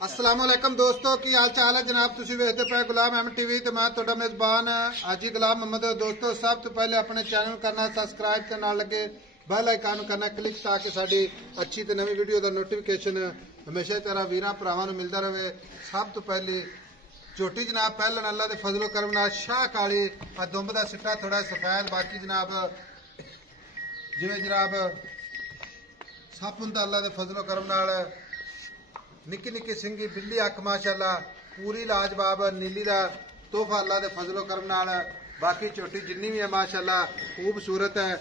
अस्सलाम वालेकुम दोस्तों की हाल चाल है जनाब तुसी वेखदे पे गुलाम अहमद टीवी ते मैं तुहाडा मेजबान हाजी गुलाम मोहम्मद। दोस्तों सब तो पहले अपने चैनल करना सब्सक्राइब ते नाल लगे बेल आइकन करना क्लिक ताकि साडी अच्छी ते नवी वीडियो दा नोटिफिकेशन हमेशा तरह वीरां भरावां नूं मिलदा रहे। सब तो पहले झोटी जनाब पहलन अल्लाह दे फजलो करम नाल शाह काली आ दुंब दा सिट्टा थोड़ा सफेद बाकी जनाब जिवें जनाब सप हुंदा अल्लाह दे फजलो करम नाल निक्की निक्की सिंगी बिल्ली अख माशाअल्लाह पूरी लाजवाब नीली का तोहफा अल्लाह के फजलो करम नाल। बाकी झोटी जिन्नी भी है माशाअल्लाह खूबसूरत है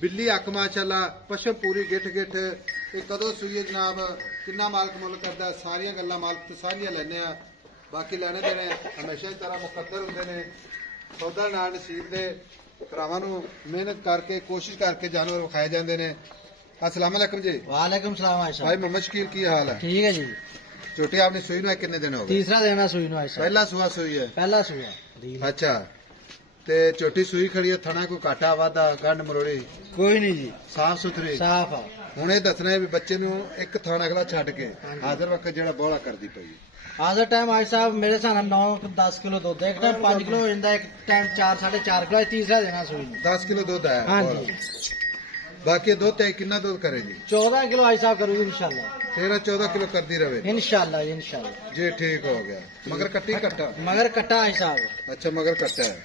बिल्ली अख माशाअल्लाह पशम पूरी गिठ गिठ ये कदों सूई जनाब किन्ना मालक मुल करता सारिया गल्लां मालक तो सारियां लैने बाकी लेने देने हमेशा ही तरह मुकद्दर होंदे ने सौदा नाल नसीब दे भरावां नूं मेहनत करके कोशिश करके जानवर विखाए जाते हैं। अस्सलाम वालेकुम जी। वालेकुम सलाम भाई मोहम्मद शकील की हाल है? ठीक है जी। छोटी आपने सुई ना कितने दिन हो गए? तीसरा देना सुई नो पहला सुहा सुई है? पहला सुहा। अच्छा ते छोटी सुई खड़ी है थना कोई काटा वादा गंढ मरोड़ी कोई नहीं जी साफ सुथरी साफ है। हुण ये दसना है भी बच्चे नूं एक थाना अगला छड्ड के हाजिर वक्त जेड़ा बोला करदी पई आज टाइम आज साहब मेरे साथ 9-10 किलो दूध एक टाइम 5 किलो हो जाता एक टाइम 4-4.5 किलो तीसरा देना सुई 10 किलो दूध है। हाँ जी। बाकी दूध ते कितना दूध करेगी? 14 किलो आज साहब करूंगी इंशाल्लाह। 13-14 किलो कर दी रहे इंशाल्लाह इंशाल्लाह जी ठीक हो गया। मगर कट्टी कट्टा मगर कट्टा आज साहब। अच्छा मगर कट्टा है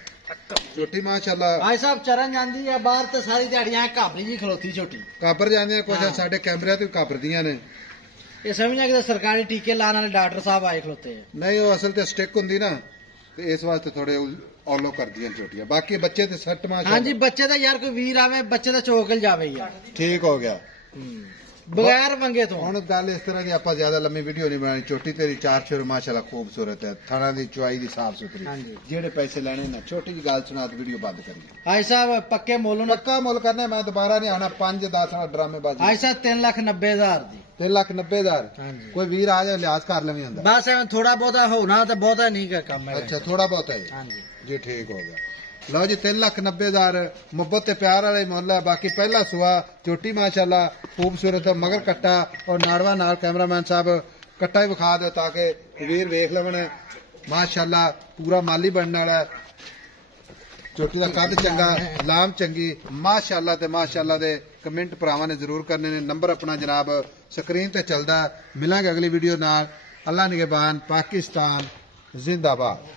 छोटी माशाअल्लाह आज साहब चरण जाती है बाहर तो सारी दिहाड़ियां काबरी जी खलोती छोटी काबर जाने कुछ साडे कैमरे ते काबर दियां ने ये समझना कि सरकारी टीके लाने वाले डॉक्टर साहब आए खलोते हैं नहीं वो असल ते स्टिक हुंदी ना ते इस वास्ते थोड़े ऑलो कर दियां छोटियां बाकी बच्चे ते सट माशाअल्लाह। हाँ जी बच्चे तो यार कोई वीर आवे बच्चे तो चौकल जावे यार ठीक हो गया बगैर मंगे तो। हुण गल इस तरह की आपां ज्यादा लंबी वीडियो नहीं बनानी छोटी तेरी चार छोर माशाअल्लाह खूबसूरत है थाना दी चुआई दी साफ सुथरी जेड़े पैसे लेने ना छोटी जी गल सुना ते वीडियो बंद करी। भाई साहब पक्के मोल पक्का मुल करना मैं दोबारा नहीं आना 5-10 ड्रामेबाजी। भाई साहब 3,90,000 दी 3,90,000 कोई वीर आ जाए लिहाज कर लेवे हुंदा बस थोड़ा बहुत होना तो बहुत नहीं का काम है। अच्छा थोड़ा बहुत है हाँ जी जी ठीक हो गया। लो जी 3,90,000 मुहब्बत ते प्यार वाला ही मुल है। बाकी पहला सुहा चोटी माशाअल्लाह खूबसूरत मगर कट्टा और नाड़वा नाल कैमरामैन साहब कट्टा ही विखा दो ताकि वीर वेख लवन माशाअल्लाह पूरा माली बनने वाला चोटी का कद चंगा लाम चंगी माशाअल्लाह ते माशाअल्लाह दे कमेंट भरावां ने जरूर करने ने। नंबर अपना जनाब स्क्रीन ते चलदा। मिलांगे अगली वीडियो नाल। अल्लाह निगहबान पाकिस्तान जिंदाबाद।